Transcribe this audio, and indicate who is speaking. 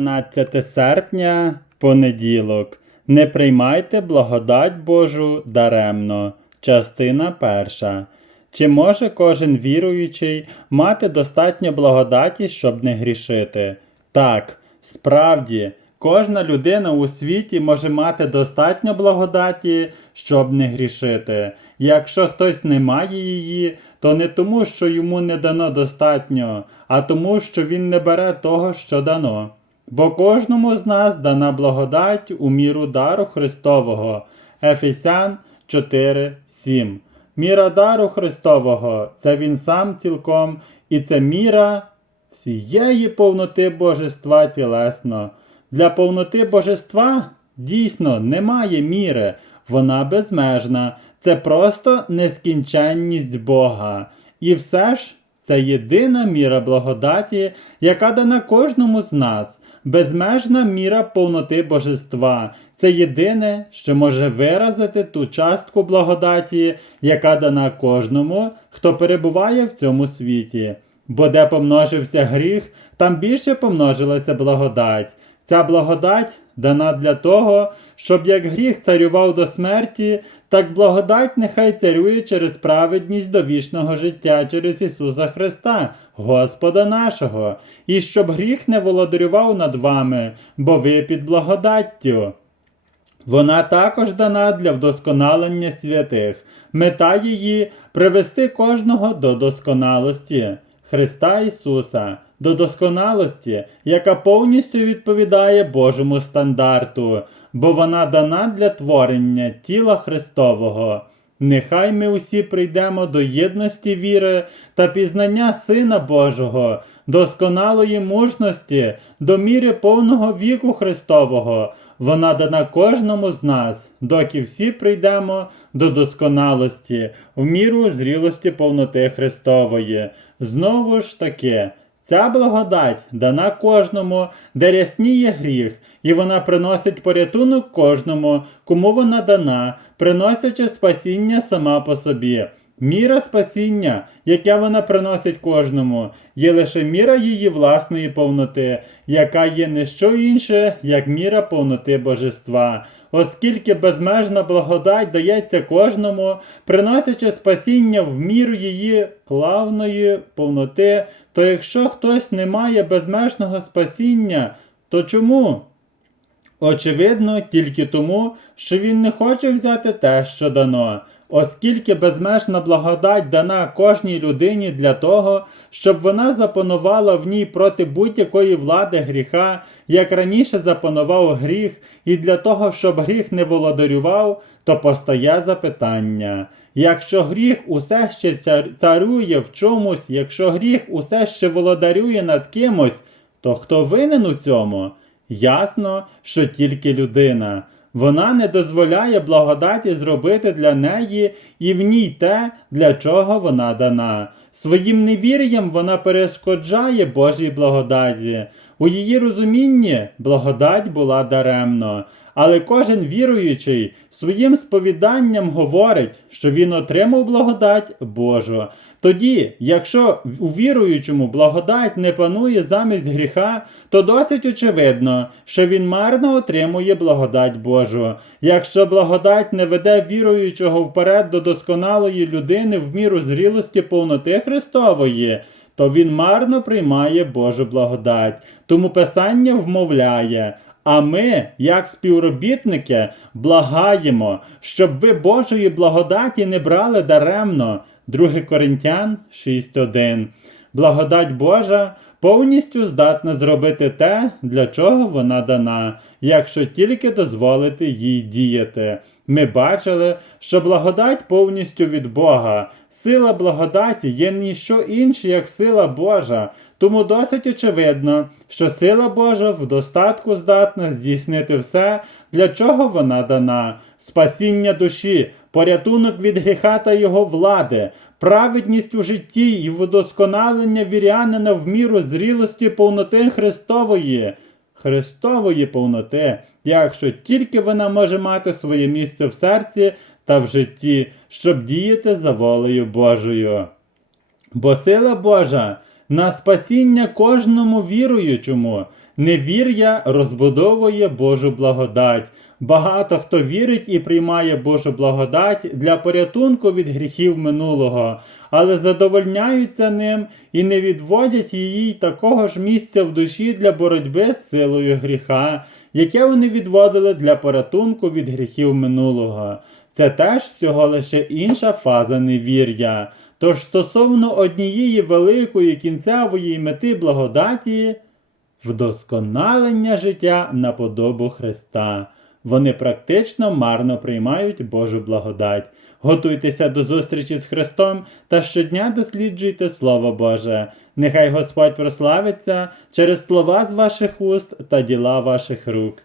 Speaker 1: 12 серпня, понеділок. Не приймайте благодать Божу даремно. Частина перша. Чи може кожен віруючий мати достатньо благодаті, щоб не грішити? Так, справді, кожна людина у світі може мати достатньо благодаті, щоб не грішити. Якщо хтось не має її, то не тому, що йому не дано достатньо, а тому, що він не бере того, що дано. Бо кожному з нас дана благодать у міру дару Христового. Ефесян 4.7. Міра дару Христового це Він сам цілком, і це міра всієї повноти божества тілесно. Для повноти божества дійсно немає міри, вона безмежна, це просто нескінченність Бога. І все ж це єдина міра благодаті, яка дана кожному з нас, безмежна міра повноти божества. Це єдине, що може виразити ту частку благодаті, яка дана кожному, хто перебуває в цьому світі. Бо де помножився гріх, там більше помножилася благодать. Ця благодать дана для того, щоб як гріх царював до смерті, так благодать нехай царює через праведність до вічного життя через Ісуса Христа, Господа нашого, і щоб гріх не володарював над вами, бо ви під благодаттю. Вона також дана для вдосконалення святих. Мета її привести кожного до досконалості Христа Ісуса, до досконалості, яка повністю відповідає Божому стандарту, бо вона дана для творення тіла Христового. Нехай ми усі прийдемо до єдності віри та пізнання Сина Божого, досконалої мужності, до міри повного віку Христового. Вона дана кожному з нас, доки всі прийдемо до досконалості, в міру зрілості повноти Христової. Знову ж таки, ця благодать дана кожному, де рясніє гріх, і вона приносить порятунок кожному, кому вона дана, приносячи спасіння сама по собі. Міра спасіння, яке вона приносить кожному, є лише міра її власної повноти, яка є не що інше, як міра повноти божества. Оскільки безмежна благодать дається кожному, приносячи спасіння в міру її клавної повноти, то якщо хтось не має безмежного спасіння, то чому? Очевидно, тільки тому, що він не хоче взяти те, що дано, оскільки безмежна благодать дана кожній людині для того, щоб вона запанувала в ній проти будь-якої влади гріха, як раніше запанував гріх, і для того, щоб гріх не володарював, то постає запитання. Якщо гріх усе ще царює в чомусь, якщо гріх усе ще володарює над кимось, то хто винен у цьому? Ясно, що тільки людина. Вона не дозволяє благодаті зробити для неї і в ній те, для чого вона дана. Своїм невір'ям вона перешкоджає Божій благодаті. У її розумінні благодать була даремно. Але кожен віруючий своїм сповіданням говорить, що він отримав благодать Божу. Тоді, якщо у віруючому благодать не панує замість гріха, то досить очевидно, що він марно отримує благодать Божу. Якщо благодать не веде віруючого вперед до досконалої людини в міру зрілості повноти Христової, то він марно приймає Божу благодать. Тому Писання вмовляє. А ми, як співробітники, благаємо, щоб ви Божої благодаті не брали даремно. 2 Коринтян 6.1. Благодать Божа повністю здатна зробити те, для чого вона дана, якщо тільки дозволити їй діяти. Ми бачили, що благодать повністю від Бога. Сила благодаті є ніщо інше, як сила Божа. Тому досить очевидно, що сила Божа в достатку здатна здійснити все, для чого вона дана: спасіння душі, порятунок від гріха та його влади, праведність у житті і вдосконалення вірянина в міру зрілості повноти Христової. Христової повноти, якщо тільки вона може мати своє місце в серці та в житті, щоб діяти за волею Божою. Бо сила Божа на спасіння кожному віруючому, Невір'я розбудовує Божу благодать. Багато хто вірить і приймає Божу благодать для порятунку від гріхів минулого, але задовольняються ним і не відводять її такого ж місця в душі для боротьби з силою гріха, яке вони відводили для порятунку від гріхів минулого. Це теж всього лише інша фаза невір'я. Тож стосовно однієї великої кінцевої мети благодаті вдосконалення життя на подобу Христа. Вони практично марно приймають Божу благодать. Готуйтеся до зустрічі з Христом та щодня досліджуйте Слово Боже. Нехай Господь прославиться через слова з ваших уст та діла ваших рук.